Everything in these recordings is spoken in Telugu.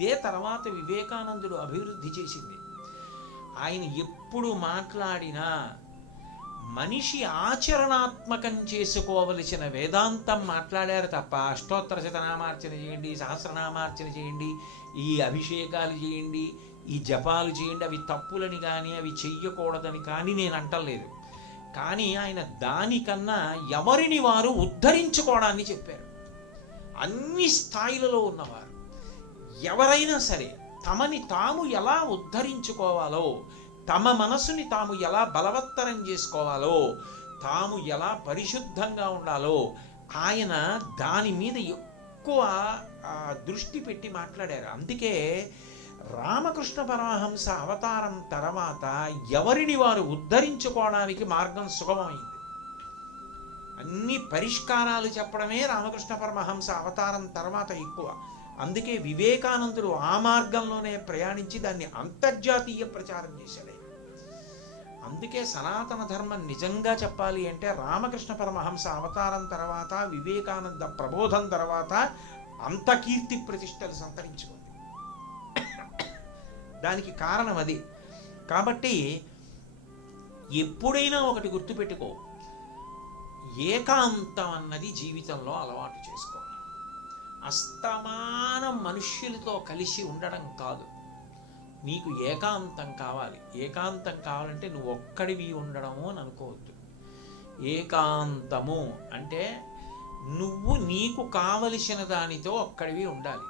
ఇదే తర్వాత వివేకానందుడు అభివృద్ధి చేసింది. ఆయన ఎప్పుడు మాట్లాడినా మనిషి ఆచరణాత్మకం చేసుకోవలసిన వేదాంతం మాట్లాడారు తప్ప అష్టోత్తర శతనామార్చన చేయండి సహస్రనామార్చన చేయండి ఈ అభిషేకాలు చేయండి ఈ జపాలు చేయండి అవి తప్పులని కానీ అవి చెయ్యకూడదని కానీ నేను అంటలేదు. కానీ ఆయన దానికన్నా ఎవరిని వారు ఉద్ధరించుకోవడాన్ని చెప్పారు. అన్ని స్థాయిలలో ఉన్నవారు. ఎవరైనా సరే తమని తాము ఎలా ఉద్ధరించుకోవాలో తమ మనసుని తాము ఎలా బలవత్తరం చేసుకోవాలో తాము ఎలా పరిశుద్ధంగా ఉండాలో ఆయన దాని మీద ఎక్కువ దృష్టి పెట్టి మాట్లాడారు. అందుకే రామకృష్ణ పరమహంస అవతారం తర్వాత ఎవరిని వారు ఉద్ధరించుకోవడానికి మార్గం సుగమమైంది? అన్ని పరిష్కారాలు చెప్పడమే రామకృష్ణ పరమహంస అవతారం తర్వాత ఎక్కువ. అందుకే వివేకానందుడు ఆ మార్గంలోనే ప్రయాణించి దాన్ని అంతర్జాతీయ ప్రచారం చేశాడు. అందుకే సనాతన ధర్మం నిజంగా చెప్పాలి అంటే రామకృష్ణ పరమహంస అవతారం తర్వాత వివేకానంద ప్రబోధం తర్వాత అంత కీర్తి ప్రతిష్టలు సంతరించుకుంది. దానికి కారణం అది. కాబట్టి ఎప్పుడైనా ఒకటి గుర్తుపెట్టుకో. ఏకాంతం అన్నది జీవితంలో అలవాటు చేసుకోవాలి. అస్తమానం మనుష్యులతో కలిసి ఉండడం కాదు. నీకు ఏకాంతం కావాలి. ఏకాంతం కావాలంటే నువ్వు ఒక్కడివి ఉండడము అని అనుకోవద్దు. ఏకాంతము అంటే నువ్వు నీకు కావలసిన దానితో ఒక్కడివి ఉండాలి.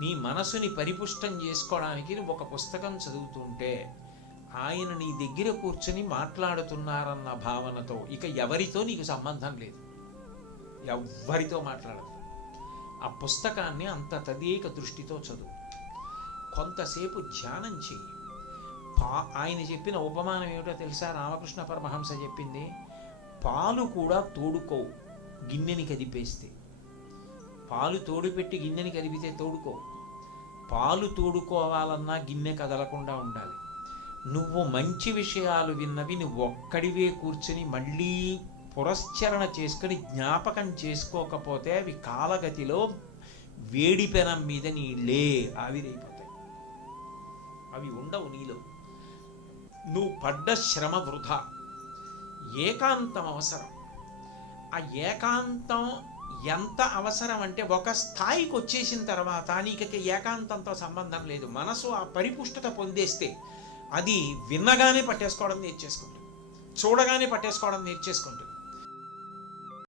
నీ మనసుని పరిపుష్టం చేసుకోవడానికి నువ్వు ఒక పుస్తకం చదువుతుంటే ఆయన నీ దగ్గర కూర్చొని మాట్లాడుతున్నారన్న భావనతో ఇక ఎవరితో నీకు సంబంధం లేదు. ఎవ్వరితో మాట్లాడదు. ఆ పుస్తకాన్ని అంత తదేక దృష్టితో చదువు. కొంతసేపు ధ్యానం చెయ్యి. పా ఆయన చెప్పిన ఉపమానం ఏమిటో తెలుసా? రామకృష్ణ పరమహంస చెప్పింది పాలు కూడా తోడుకోవు గిన్నెని కదిపేస్తే. పాలు తోడుపెట్టి గిన్నెని కదిపితే తోడుకో పాలు తోడుకోవాలన్నా గిన్నె కదలకుండా ఉండాలి. నువ్వు మంచి విషయాలు విన్నవి నువ్వు ఒక్కడివే కూర్చుని మళ్ళీ పురస్చరణ చేసుకుని జ్ఞాపకం చేసుకోకపోతే అవి కాలగతిలో వేడి పెనం మీద నీళ్ళే ఆవిరైపోతాయి. అవి ఉండవు నీలో. నువ్వు పడ్డ శ్రమ వృధా. ఏకాంతం అవసరం. ఆ ఏకాంతం ఎంత అవసరం అంటే ఒక స్థాయికి వచ్చేసిన తర్వాత నీకు ఏకాంతంతో సంబంధం లేదు. మనసు ఆ పరిపుష్టత పొందేస్తే అది విన్నగానే పట్టేసుకోవడం నేర్చేసుకుంటుంది. చూడగానే పట్టేసుకోవడం నేర్చేసుకుంటుంది.